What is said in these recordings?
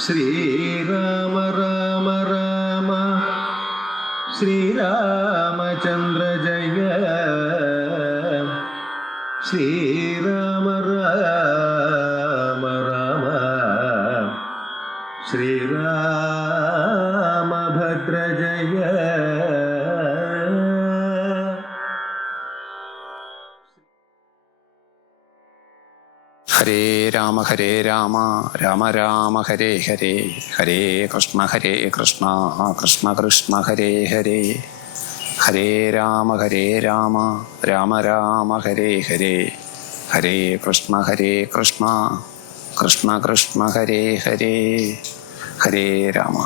ശ്രീരാമ രാമ രാമ ശ്രീരാമചന്ദ്ര ജയ ശ്രീരാമ രാമ രാമ ശ്രീരാമഭദ്ര ജയ. ഹരേ രാമ രാമ രാമ ഹരേ ഹരേ, ഹരേ കൃഷ്ണ കൃഷ്ണ കൃഷ്ണ ഹരേ ഹരേ. ഹരേ രാമ രാമ രാമ ഹരേ ഹരേ, ഹരേ കൃഷ്ണ കൃഷ്ണ കൃഷ്ണ ഹരേ ഹരേ. ഹരേ രാമ.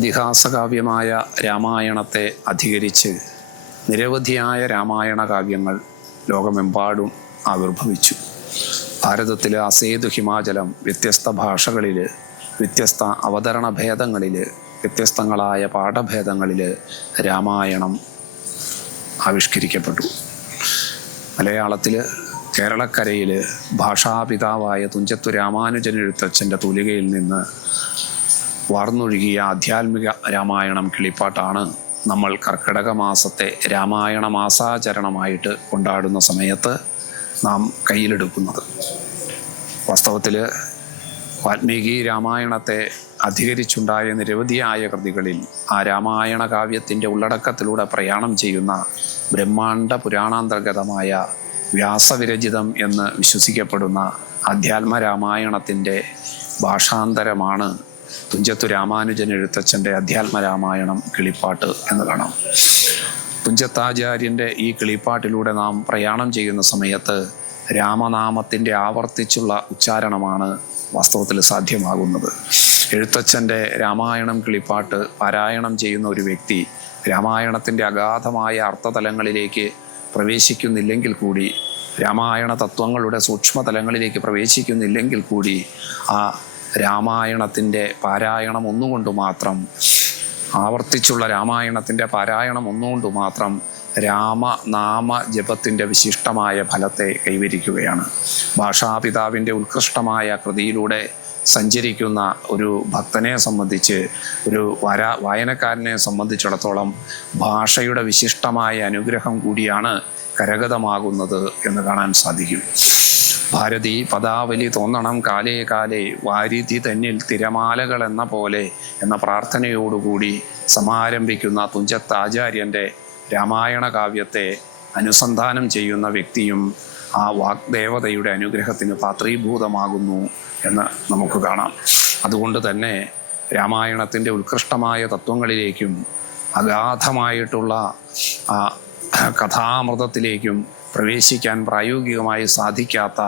ഇതിഹാസകാവ്യമായ രാമായണത്തെ അധികരിച്ച് നിരവധിയായ രാമായണ കാവ്യങ്ങൾ ലോകമെമ്പാടും ആവിർഭവിച്ചു. ഭാരതത്തിലെ അസേതു ഹിമാചലം വ്യത്യസ്ത ഭാഷകളിൽ, വ്യത്യസ്ത അവതരണ ഭേദങ്ങളിൽ, വ്യത്യസ്തങ്ങളായ പാഠഭേദങ്ങളിൽ രാമായണം ആവിഷ്കരിക്കപ്പെട്ടു. മലയാളത്തിൽ കേരളക്കരയിൽ ഭാഷാപിതാവായ തുഞ്ചത്തു രാമാനുജൻ എഴുത്തച്ഛൻ്റെ തൂലികയിൽ നിന്ന് വാർന്നൊഴുകിയ ആധ്യാത്മിക രാമായണം കിളിപ്പാട്ടാണ് നമ്മൾ കർക്കിടക മാസത്തെ രാമായണ മാസാചരണമായിട്ട് കൊണ്ടാടുന്ന സമയത്ത് നാം കയ്യിലെടുക്കുന്നത്. വാസ്തവത്തിൽ വാൽമീകി രാമായണത്തെ അധികരിച്ചുണ്ടായ നിരവധിയായ കൃതികളിൽ ആ രാമായണ കാവ്യത്തിൻ്റെ ഉള്ളടക്കത്തിലൂടെ പ്രയാണം ചെയ്യുന്ന ബ്രഹ്മാണ്ഡ പുരാണാന്തർഗതമായ വ്യാസവിരചിതം എന്ന് വിശ്വസിക്കപ്പെടുന്ന അധ്യാത്മ രാമായണത്തിൻ്റെ ഭാഷാന്തരമാണ് തുഞ്ചത്തു രാമാനുജൻ എഴുത്തച്ഛൻ്റെ അധ്യാത്മ രാമായണം കിളിപ്പാട്ട് എന്ന് കാണാം. തുഞ്ചത്താചാര്യൻ്റെ ഈ കിളിപ്പാട്ടിലൂടെ നാം പ്രയാണം ചെയ്യുന്ന സമയത്ത് രാമനാമത്തിൻ്റെ ആവർത്തിച്ചുള്ള ഉച്ചാരണമാണ് വാസ്തവത്തിൽ സാധ്യമാകുന്നത്. എഴുത്തച്ഛൻ്റെ രാമായണം കിളിപ്പാട്ട് പാരായണം ചെയ്യുന്ന ഒരു വ്യക്തി രാമായണത്തിൻ്റെ അഗാധമായ അർത്ഥതലങ്ങളിലേക്ക് പ്രവേശിക്കുന്നില്ലെങ്കിൽ കൂടി, രാമായണ തത്വങ്ങളുടെ സൂക്ഷ്മതലങ്ങളിലേക്ക് പ്രവേശിക്കുന്നില്ലെങ്കിൽ കൂടി, ആ രാമായണത്തിൻ്റെ പാരായണം ഒന്നുകൊണ്ട് മാത്രം, ആവർത്തിച്ചുള്ള രാമായണത്തിൻ്റെ പാരായണം ഒന്നുകൊണ്ട് മാത്രം രാമനാമ ജപത്തിൻ്റെ വിശിഷ്ടമായ ഫലത്തെ കൈവരിക്കുകയാണ്. ഭാഷാപിതാവിൻ്റെ ഉത്കൃഷ്ടമായ കൃതിയിലൂടെ സഞ്ചരിക്കുന്ന ഒരു ഭക്തനെ സംബന്ധിച്ച്, ഒരു വായനക്കാരനെ സംബന്ധിച്ചിടത്തോളം ഭാഷയുടെ വിശിഷ്ടമായ അനുഗ്രഹം കൂടിയാണ് കരഗതമാകുന്നത് എന്ന് കാണാൻ സാധിക്കും. ഭാരതി പദാവലി തോന്നണം കാലേ കാലേ, വാരിധി തന്നിൽ തിരമാലകൾ എന്ന പോലെ എന്ന പ്രാർത്ഥനയോടുകൂടി സമാരംഭിക്കുന്ന തുഞ്ചത്താചാര്യൻ്റെ രാമായണ കാവ്യത്തെ അനുസന്ധാനം ചെയ്യുന്ന വ്യക്തിയും ആ വാഗ്ദേവതയുടെ അനുഗ്രഹത്തിന് പാത്രീഭൂതമാകുന്നു എന്ന് നമുക്ക് കാണാം. അതുകൊണ്ട് തന്നെ രാമായണത്തിൻ്റെ ഉത്കൃഷ്ടമായ തത്വങ്ങളിലേക്കും അഗാധമായിട്ടുള്ള ആ കഥാമൃതത്തിലേക്കും പ്രവേശിക്കാൻ പ്രായോഗികമായി സാധിക്കാത്ത,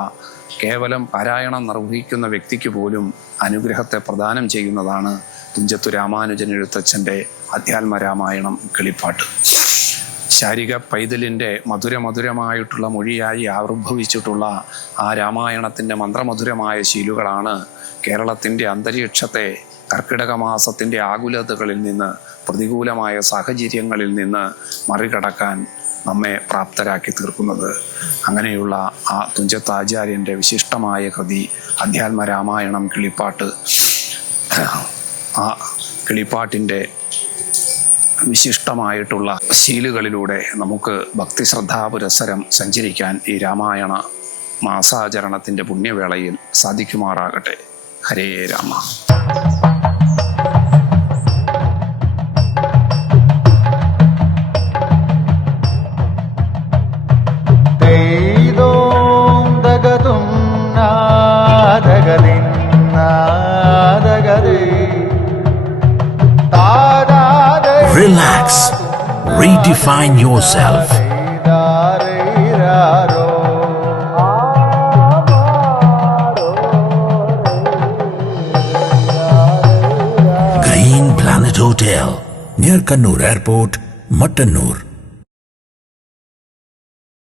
കേവലം പാരായണം നിർവഹിക്കുന്ന വ്യക്തിക്ക് പോലും അനുഗ്രഹത്തെ പ്രദാനം ചെയ്യുന്നതാണ് തുഞ്ചത്തു രാമാനുജൻ എഴുത്തച്ഛൻ്റെ അധ്യാത്മ രാമായണം കിളിപ്പാട്ട്. ശാരിക പൈതലിൻ്റെ മധുരമായിട്ടുള്ള മൊഴിയായി ആവിർഭവിച്ചിട്ടുള്ള ആ രാമായണത്തിൻ്റെ മന്ത്രമധുരമായ ശീലുകളാണ് കേരളത്തിൻ്റെ അന്തരീക്ഷത്തെ കർക്കിടക മാസത്തിൻ്റെ ആകുലതകളിൽ നിന്ന്, പ്രതികൂലമായ സാഹചര്യങ്ങളിൽ നിന്ന് മറികടക്കാൻ നമ്മെ പ്രാപ്തരാക്കി തീർക്കുന്നത്. അങ്ങനെയുള്ള ആ തുഞ്ചത്താചാര്യൻ്റെ വിശിഷ്ടമായ കൃതി അധ്യാത്മ രാമായണം കിളിപ്പാട്ട്, ആ കിളിപ്പാട്ടിൻ്റെ വിശിഷ്ടമായിട്ടുള്ള ശീലുകളിലൂടെ നമുക്ക് ഭക്തിശ്രദ്ധാപുരസരം സഞ്ചരിക്കാൻ ഈ Ramayana മാസാചരണത്തിൻ്റെ പുണ്യവേളയിൽ സാധിക്കുമാറാകട്ടെ. Hare Rama. Relax. Redefine yourself. Green Planet Hotel, near Kannur Airport, Mattannur.